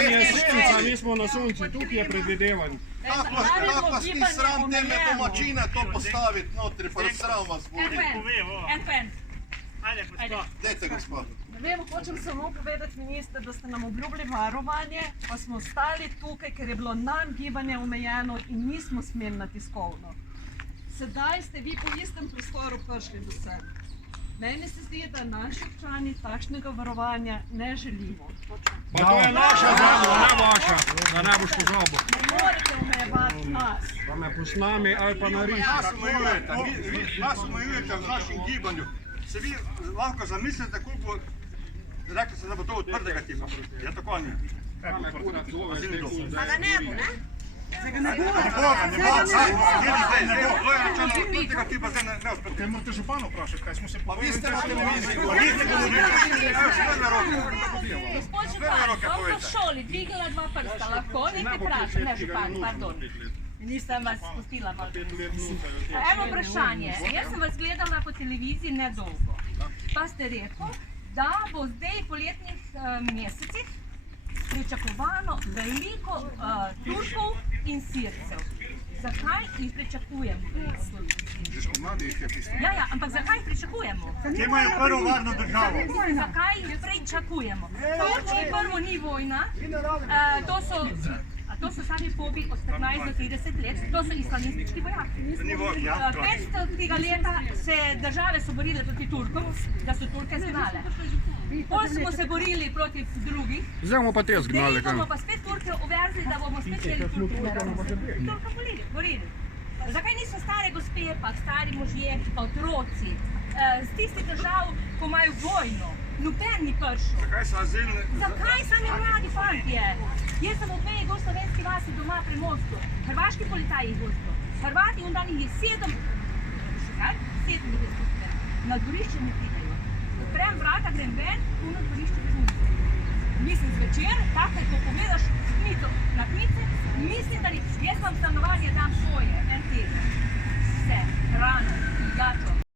je senca, mi smo na soncu, tukaj je predvidevan. Kako vas ni sram teme domačine to postaviti notri, pa sram vas bo. Dajte, gospod. Ne vem, hočem samo povedati, minister, da ste nam obljubili varovanje, pa smo stali tukaj, ker je bilo nam gibanje omejeno in nismo smeli na tiskovno. Sedaj ste vi po istem prostoru prišli do sebe. Meni se zdi, da naši občani takšnega varovanja ne želimo. Pa to je naša zemlja, ne vaša, da ne boš pozabil. Ne morete omejevati nas. Pa me posnami ali pa narišite. Nas omejujete v našem gibanju. Se vi lahko zamislite, koliko, rekli ste, da bo to odprtega tipa. Je tako ali ne? Pa ga ne bo, ne? Ne bo. To je rečeno odprtega tipa, zdaj ne odprtega. Kaj morate župano vprašati, kaj smo se Pa vi ste na televiziji Gospod župan, bom v šoli dvignila 2 prsta, lahko nekaj vprašam, ne župan, pardon. Nisem vas spustila. Eno vprašanje, jaz sem vas gledala po televiziji nedolgo, pa ste rekel, da bo zdaj v poletnih mesecih pričakovano veliko Turkov in Sircev. Zakaj jih pričakujemo? Že spomladi jih je tisto. Ja, ampak zakaj jih pričakujemo? Ki imajo prvo varno državo. Zakaj jih pričakujemo? Turčiji prvo ni vojna, to so sami pobi od 15 do 30 let, to so islamistički vojaki. 500. leta se države so borile proti Turkom, da so Turke zgnale. Potem smo se borili proti drugih, Zdaj bomo pa te zgnali. zdaj bomo pa spet Turke uverzili, da bomo spet šeli Turka borili. Zakaj niso stare gospe, pa stari možje, pa otroci, z tistih držav, ko imajo vojno, noben ni prišel? Zakaj so azilne? Zakaj sami mladi fantje? Jaz sem v dveh jugoslovanski vasi doma pri mostu, hrvaški policaji jih gosto. Hrvati in dan jih je 7 jih je skupaj. Na dvorišče ne pridajo. Odprem vrata, grem ven, na dvorišče punce. Mislim zvečer, tako ko pogledaš na kmice,